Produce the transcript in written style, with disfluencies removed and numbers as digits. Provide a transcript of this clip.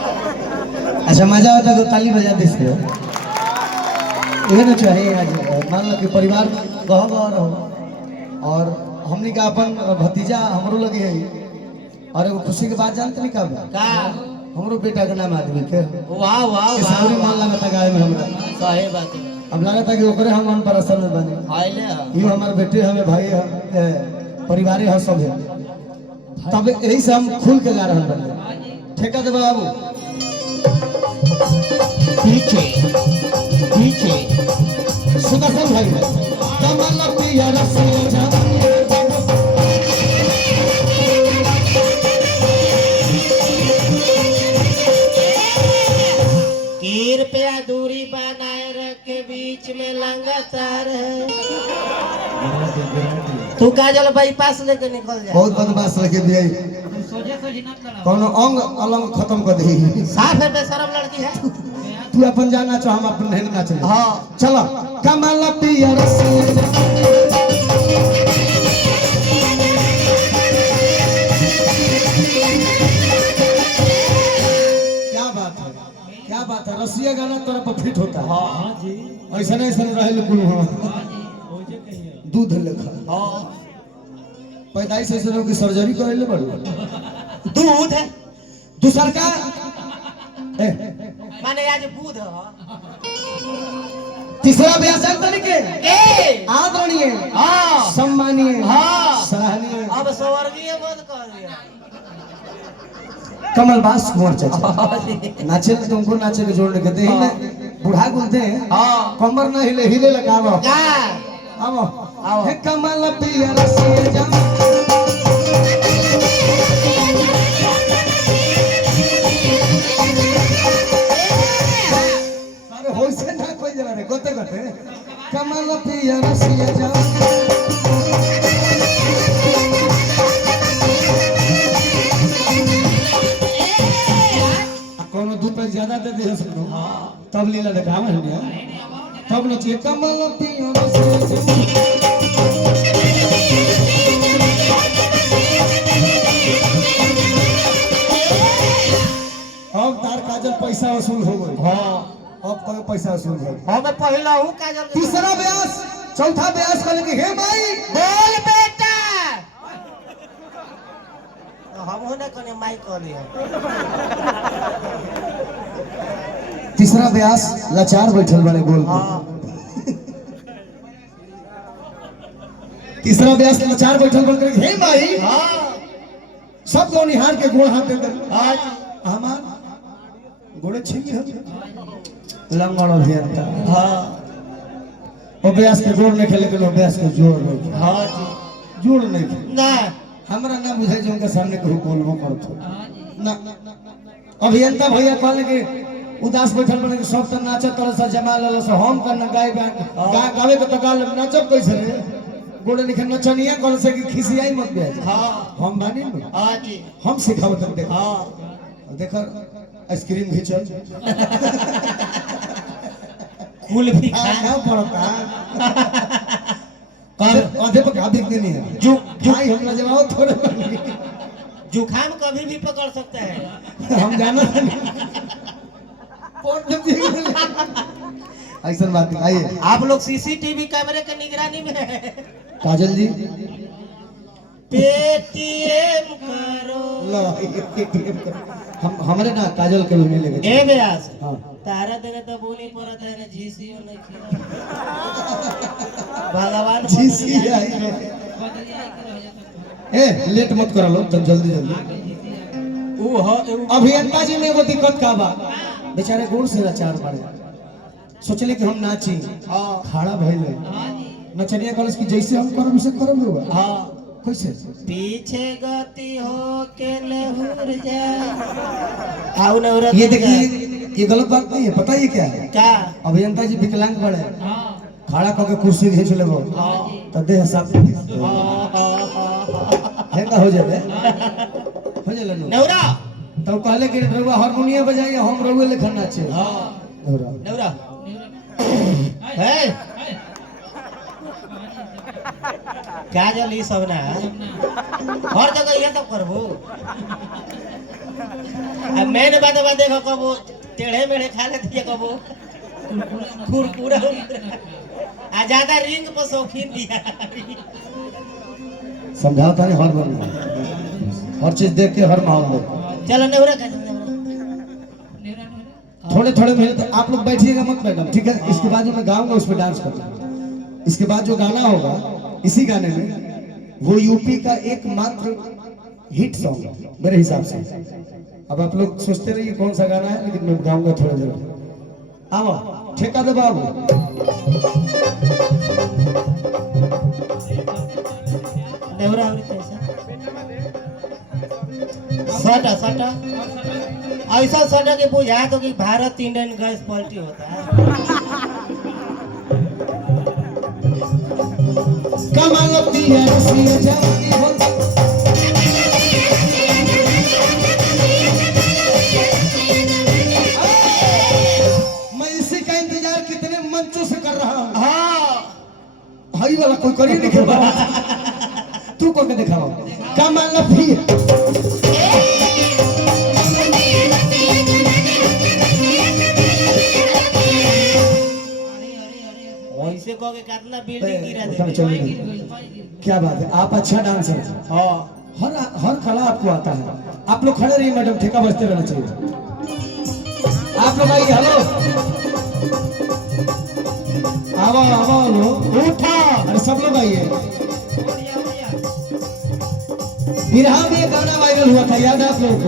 अच्छा मजा आता तो ताली बजा दे इसको। ये ना चाहिए आज मान लो कि परिवार गह गह रहो और हमने का अपन भतीजा हमरो लगे है और एगो खुशी के बात जानते नहीं का हमरो बेटा का नाम आदमी के वाह वाह वाह मान लगता गाय में हमरा सही बात है। अब लगता कि ओकरे हम मन पर असर में बने आइले ये हमारे बेटे हमें भाई हम परिवार है सब है तब यही से हम खुल के गा रहे हैं ठेका दे बाबू पीछे पीछे सुदर्शन भाई कमल पिया रसिया कृपया दूरी बनाए रख के बीच में लगातार है। तू काजल बाईपास लेके निकल जा। बहुत बदमाश लगे दिया कोनो अंग अलंग खत्म कर दी साफ है बेशरम लड़की है। तू अपन जाना चाह हम अपन नहीं नाच हाँ चलो कमल पिया रसिया क्या बात है रसिया गाना तोरा पर फिट होता है हां जी ऐसा नहीं रहे कुल दूध लेखा हाँ पैदाइश ऐसे लोग की सर्जरी करे ले बड़ू दूध है दूसर का माने आज बुध है। तीसरा ब्याह जानते के आदरणीय हाँ सम्मानीय हाँ सराहनीय अब स्वर्गीय मत कह दिया कमल बास कुंवर चाचा नाचे में तुमको नाचे के जोड़ने के दे ही बुढ़ा बोलते हैं हाँ कमर ना हिले हिले लगाओ आओ आओ हे कमल पिया रसिया जा अरे होइसे ना कोई जरा रे गोते गोते कमल पिया रसिया जा कोनो दू पैक ज्यादा दे दे सको तब लीला दिखावा है तब नचिए कमल पिया रसिया जा अब तार काजल पैसा वसूल हो गई हाँ अब कब पैसा वसूल हो हाँ मैं पहला हूँ काजल तीसरा ब्यास चौथा ब्यास कहले कि हे माई बोल बेटा हम होने कने माई कहली है। तीसरा ब्यास लाचार बैठल बड़े बोल हाँ तीसरा ब्यास लाचार बैठल बोल के हे माई हाँ सब को निहार के गोड़ हाथ दे दे आज हमार गोड़े छिंगी हम लंगड़ अभियंता हाँ ओ ब्यास के गोड़ नहीं खेले के लो ब्यास के जोड़ नहीं हाँ जी जोड़ नहीं खेले ना हमरा ना बुझे जो उनके सामने कोई बोलबो करतो ना अभियंता भैया कहले कि उदास बैठल बने के सब त नाचत तरह से जमा लेले से हम करना गावे के तो गाल नाचब कैसे रे गोड़े लिखे नचनिया कर से कि खिसियाई मत बे हाँ हम बानी न हाँ जी हम सिखाव तक देख हाँ देख आइसक्रीम घिचल कुल भी ना पड़ता आधे पर का बिक नहीं है भाई हम ना जवाब थोड़े जुखाम कभी भी पकड़ सकते हैं। हम जाना ऐसा बात नहीं आइए आप लोग सीसीटीवी कैमरे के निगरानी में है। काजल जी पेटीएम करो हम हमारे ना काजल के भी मिलेंगे ए व्यास हाँ तारा देने तो बोली पड़त है ना झीसियो नहीं खिला भगवान झीसी आई ए लेट मत करा लो तब जल्दी जल्दी ऊ हो अभियंता जी में वो दिक्कत का बा बेचारे गोड़ से लाचार पड़े सोचले कि हम नाची हां खड़ा भइले नचनिया कॉलेज की जैसे हम करब उसे करब लोग हां कैसे पीछे गति हो के लहुर जा आओ नवरत ये देखिए ये गलत बात नहीं है पता है क्या है क्या अभियंता जी विकलांग पड़े हां खड़ा करके कुर्सी घिंच लेबो हां तो देह साफ है का हो जाए नवरा तो कहले कि रउआ हारमोनियम बजाइए हम रउए लेखन नाचे हां नवरा है काजल ई सब ना हर जगह ये सब करबो अब मैंने बात देखो कबो टेढ़े मेढ़े खा लेती है कबो कुरकुरा आ ज्यादा रिंग पर शौकीन दिया समझाओ ताने हर बार हर चीज देख के हर माहौल देख चलो नेवरा का थोड़े थोड़े महीने तक आप लोग बैठिएगा मत मैडम, ठीक है? इसके बाद जो मैं गाऊंगा उस पर डांस करूंगा। इसके बाद जो गाना होगा इसी गाने में वो यूपी का एकमात्र हिट सॉन्ग है मेरे हिसाब से। अब आप लोग सोचते रहिए कौन सा गाना है, लेकिन मैं गाऊंगा थोड़ी देर। आओ ठेका दे बाबू। नेवरा और कैसा सटा सटा ऐसा सटा के बुझा तो कि भारत इंडियन गैस पलटी होता है। कमाल होती है रसिया जवानी होती मैं इसी का इंतजार कितने मंचों से कर रहा हूँ। हाँ हरी वाला कोई करी नहीं कर रहा तू को के दिखाओ कमाल होती है ऐसे कहो कि कितना बिल्डिंग गिरा दे। क्या बात है, आप अच्छा डांसर हैं। हाँ हर कला आपको आता है। आप लोग खड़े रहिए मैडम, ठेका बजते रहना चाहिए। आप लोग आइए, हेलो आओ आओ लो उठा, अरे सब लोग आइए। बिरहा में एक गाना वायरल हुआ था, याद है आप लोगों को?